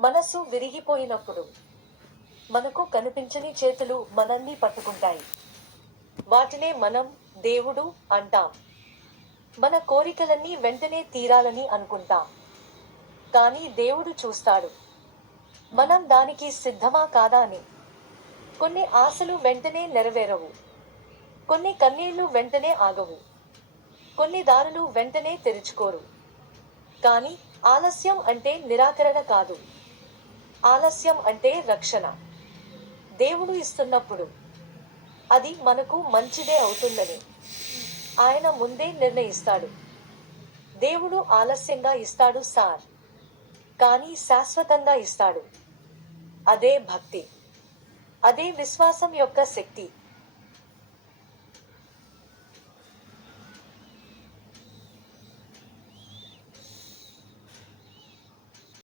మనసు విరిగిపోయినప్పుడు మనకు కనిపించని చేతులు మనల్ని పట్టుకుంటాయి. వాటినే మనం దేవుడు అంటాం. మన కోరికలన్నీ వెంటనే తీరాలని అనుకుంటాం. కానీ దేవుడు చూస్తాడు. మనం దానికి సిద్ధమా కాదా అని. కొన్ని ఆశలు వెంటనే నెరవేరవు. కొన్ని కన్నీళ్ళు వెంటనే ఆగవు. కొన్ని దారులు వెంటనే తెరుచుకోరు. కానీ ఆలస్యం అంటే నిరాకరణ కాదు. ఆలస్యం అంటే రక్షణ. దేవుడు ఇస్తున్నప్పుడు అది మనకు మంచిదే అవుతుందని ఆయన ముందే నిర్ణయిస్తాడు. దేవుడు ఆలస్యంగా ఇస్తాడు సార్ కానీ శాశ్వతంగా ఇస్తాడు. అదే భక్తి. అదే విశ్వాసం యొక్క శక్తి.